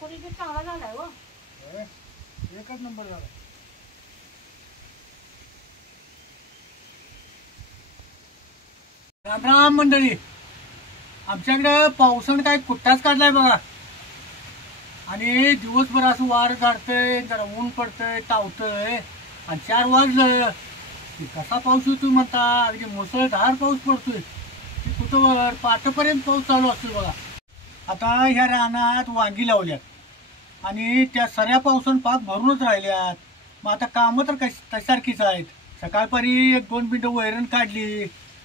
कुरकुरीत चांगला झालाय हो. एकच नंबर झाला. राम राम मंडळी. आमच्याकडे पावसानं काय कुट्टाच काढलाय बघा. आणि दिवसभर असं वार काढतंय, जरा ऊन पडतंय, तावतंय. आणि 4 वाजलं की कसा पाऊस येतोय म्हणता. अगदी मुसळधार पाऊस पडतोय. कुठं पाठपर्यंत पाऊस चालू असतोय बघा. आता ह्या रानात वांगी लावल्यात आणि त्या सऱ्या पावसानं पाक भरूनच राहिल्यात. मग आता कामं तर तशासारखीच आहेत. सकाळपारी 1-2 मिनिटं वैरण काढली,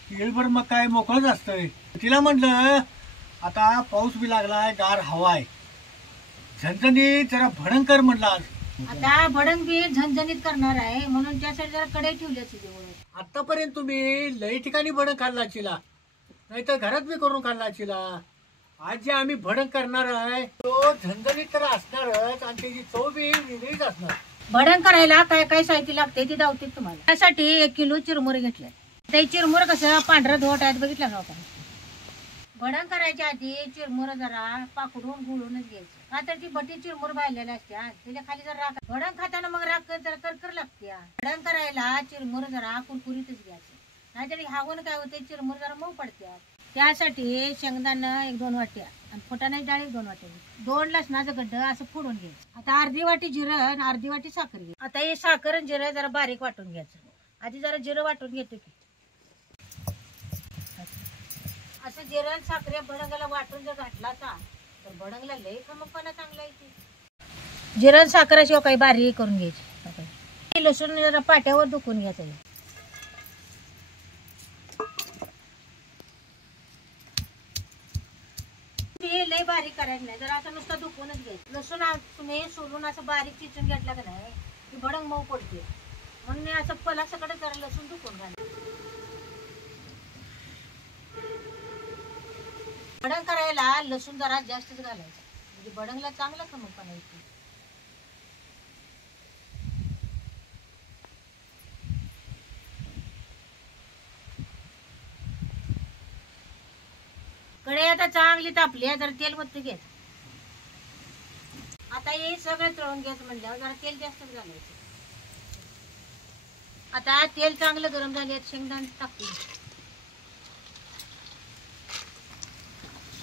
येळभर मग काय मोकळंच असतंय. तिला म्हटलं आता पाऊस बी लागलाय, गार हवा आहे, झणझणीत जरा भडंकर म्हटलं आज. आता भडंग बी झणझणीत करणार आहे म्हणून त्यासाठी जरा कढई ठेवली असते. आतापर्यंत तुम्ही लई ठिकाणी भडंग खाल्ला चिला, नाहीतर घरात बी करून खाल्ला चिला. आज जे आम्ही भडंग करणार आहे तो झणझणीत तर असणारच आणि त्याची चव बी वेगळीच असणार. भडंग करायला काय काय साहित्य लागते ते दावते तुम्हाला. त्यासाठी 1 किलो चिरमुरे घेतले. ते चिरमुर कसं पांढरं धोट आहेत बघितलं का आपण. भडंग करायच्या आधी चिरमुर जरा पाकडून गुळूनच घ्यायचं. का तर ती बटी चिरमुर भाजलेली असत्या, त्याच्या खाली जर राख. भडंग खाताना मग राख जरा करकर लागते. भडंग करायला चिरमुर जरा कुरकुरीतच घ्यायचं, नाहीतरी हावून काय होते चिरमुर जरा मऊ पडत्या. त्यासाठी शेंगदाणा 1-2 वाट्या आणि फुटाण्याची डाळ 1-2 वाट्या, 2 लसणाचं गड्ड असं फोडून घ्यायचं. आता अर्धी वाटी जिरं आणि अर्धी वाटी साखर घ्यायची. आता हे साखर आणि जिरं जरा बारीक वाटून घ्यायचं. आधी जरा जिरं वाटून घेतो की असं जिरं आणि साखर भडंगाला वाटून जर घातला तर भडंगला लई खमकपणा चांगला येते. जिरं आणि साखर अशी काही बारीक करून घ्यायची. लसूण जरा पाट्यावर दुखून घ्यायचं. लई बारीक करायचं नाही, जरा असं नुसतं दुखूनच घ्यायचं. लसूण तुम्ही सोलून असं बारीक चिचून घेतला का नाही की भडंग मऊ पडते. म्हणून असं पलासाकडे जरा लसूण दुखून घालायचं. भडंग करायला लसूण जरा जास्तच घालायचं, म्हणजे भडंगला चांगला खमकपणा येतो. कढई आता चांगली तापली, जरा तेल वरती घ्यायचं. आता हे सगळं तळून घ्यायचं म्हणल्यावर जरा तेल जास्तच घालायचं. आता तेल चांगलं गरम झाले, शेंगदाणे टाकून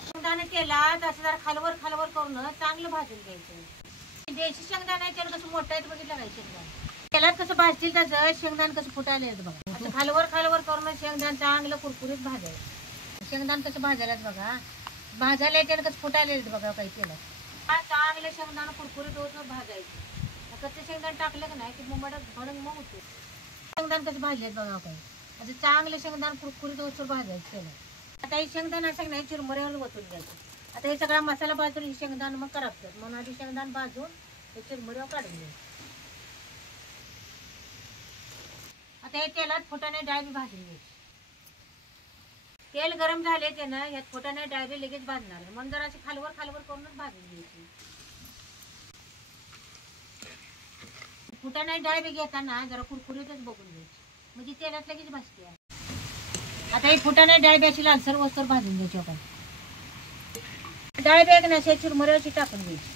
शेंगदाणे तेलात असं जरा खालवर खालवर करून चांगलं भाजून घ्यायचं. देशी शेंगदाणे तेल कसं मोठं आहे बघितलं काय. शेंगदाणे तेलात कसं भाजतील तसं शेंगदाणे कसं फुटायला येत बघा. असं खालवर खालवर करून शेंगदाणे चांगलं कुरकुरीत भाजायचं. शेंगदाणे कसं भाजायलाच बघा, भाजायला येते कसं फुटायला येत बघा काही तेलात. चांगलं शेंगदाणे कुरकुरीत होत भाजायचं. कच्चे शेंगदाणे टाकलं का नाही की भडंग मऊ होते. शेंगदाणे कसं भाजलेत बघा काही. असं चांगलं शेंगदाणे कुरकुरीत होत भाजायचं तेलात. आता हे शेंगदाणे असं नाही चिरमुऱ्यावर ओतून घ्यायचं. आता हे सगळा मसाला भाजून हे शेंगदाणे मग करपतात, म्हणून आधी शेंगदाणे भाजून हे चिरमुऱ्यावर काढून घ्यायचं. आता हे तेलात फुटाणे डाळ बी भाजून घ्यायची. तेल गरम झाले ते ना यात फुटाणे डाळ बी लगेच भाजणार, म्हणून जरा अशी खालवर खालवर करूनच भाजून घ्यायची. फुटाणे डाळ बी घेताना जरा कुरकुरीतच बघून घ्यायची, म्हणजे तेलात लगेच भाजते. आता ही फुटाणे डाळ बी अशी लालसर वस्तर भाजून घ्यायची. आपण डाळ बी ना अशी चिरमुऱ्यावरची टाकून घ्यायची.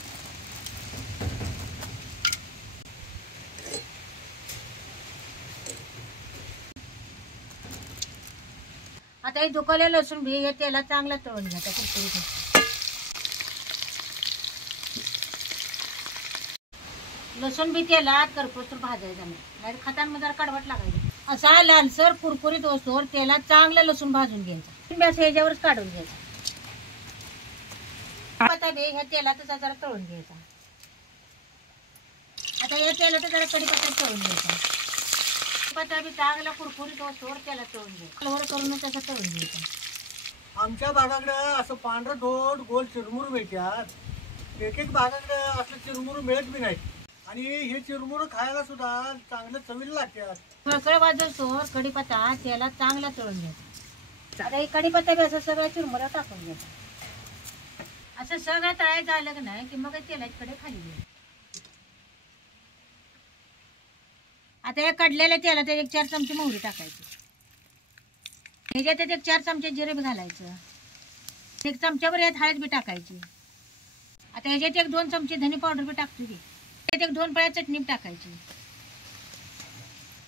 आता हे दुखवले लसूण बी हे तेलात चांगला तळून घ्यायचा कुरकुरीत. लसूण बी तेलात करपूस भाजायचा नाही, खाताना जरा कडवट लागायचं. असा लालसर कुरकुरीत होतो तेलात चांगलं लसूण भाजून घ्यायचं. असं ह्याच्यावरच काढून घ्यायचं. आता बी ह्या तेलातच जरा तळून घ्यायचा. आता या तेलात जरा कढीपत्ता तळून घ्यायचा. कढीपत्ता बी चांगला कुरकुरीत होतो त्याला तळून घ्यायचा. कलवर करून त्याचा तळून घ्यायचा. आमच्या भागाकडे असं पांढरं धोट गोल चिरमुर मिळतात. एक भागाकडे असं चिरमुर मिळत बी नाही. आणि हे चिरमुर खायला सुद्धा चांगलं चवीला लागतात. फळकळ वाजवतो कढीपत्ता त्याला चांगला तळून घ्यायचा. आता हे कढीपत्ता बी असं सगळं चिरमुरा टाकून घ्यायचा. असं सगळं तळायचं झालं की नाही की मग तेलाची कडे खाली घ्यायची. आता या कडलेल्या तेलात 1-4 चमचे मोहरी टाकायची. ह्याच्यात 1-4 चमचे जिरे बी घालायचं. 1 चमच्यावर यात हळद बी टाकायची. आता ह्याच्यात 1-2 चमचे धने पावडर बी टाकतो की, त्यात 1-2 पळ्या चटणी टाकायची.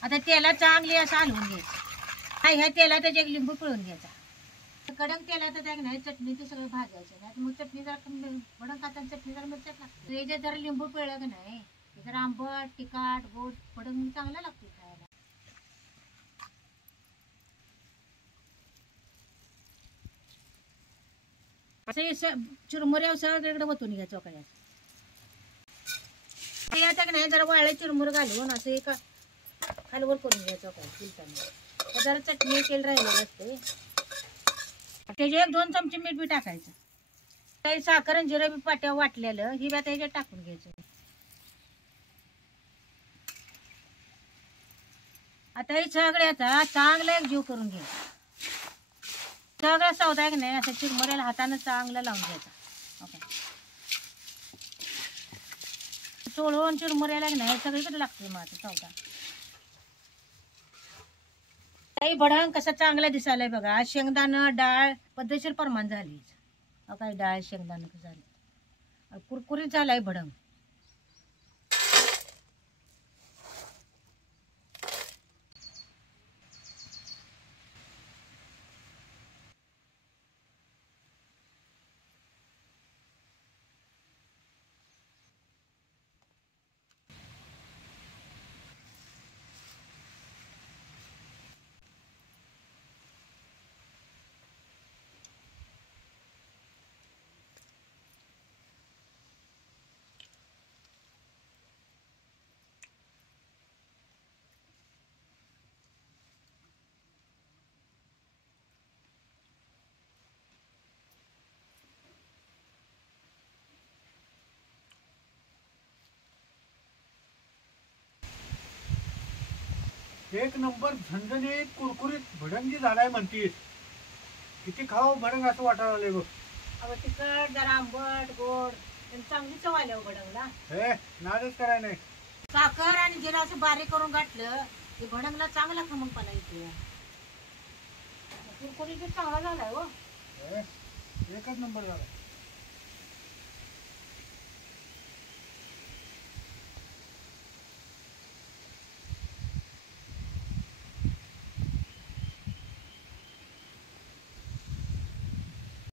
आता तेला चांगली असं हलवून घ्यायचं. ह्या तेलात त्याचे 1 लिंबू पिळून घ्यायचा. कडक तेलात त्या नाही चटणी ते सगळं भाजायचं नाही, मग चटणी जरा भडंग खाताना चटणी जरा मिरच्यात लागते. याच्यात जरा लिंबू पिळलं का नाही, जरा आंबट तिखट गोड भडंग चांगला लागतो खायला. असं चिरमुऱ्या सगळीकडे बतून घ्या चोकड्यात. आता नाही जरा वाळले चिरमुर घालून असं एक खालवर करून घ्या चोकड्यात फिरताना. जरा चटणी तेल राहिलेलं असते. त्याचे 1-2 चमचे मीठ बी टाकायचं. काही साखर आणि जिरं बी पाट्या वाटलेलं ही बी त्याच्यात टाकून घ्यायचं. आता हे सगळ्याचा चांगला एक जीव करून घ्यायचा. सगळं सौदा आहे की नाही असं चिरमुऱ्याला हातानं चांगलं लावून घ्यायचा. चोळून चिरमुऱ्याला की नाही सगळीकडे लागते मग आता सौदा. काही भडंग कसं चांगला दिसायलाय बघा. शेंगदाणं डाळ पद्धतशीर प्रमाण झाली. काय डाळ शेंगदाणं कसं झालं कुरकुरीत झालाय भडंग. एक नंबर झणझणीत कुरकुरीत भडंग जी झालाय म्हणतीस. किती खावं भडंग असं वाटायला लागले बघ. अगं तिखट जरा आंबट गोड आणि चांगली चव आली हो भडंगला. हे नादच कराय नाही. साखर आणि जिरा असं बारीक करून घातलं की भडंगला चांगला खमंगपणा येतो. कुरकुरीत चांगला झालाय हो. एकच नंबर झाला.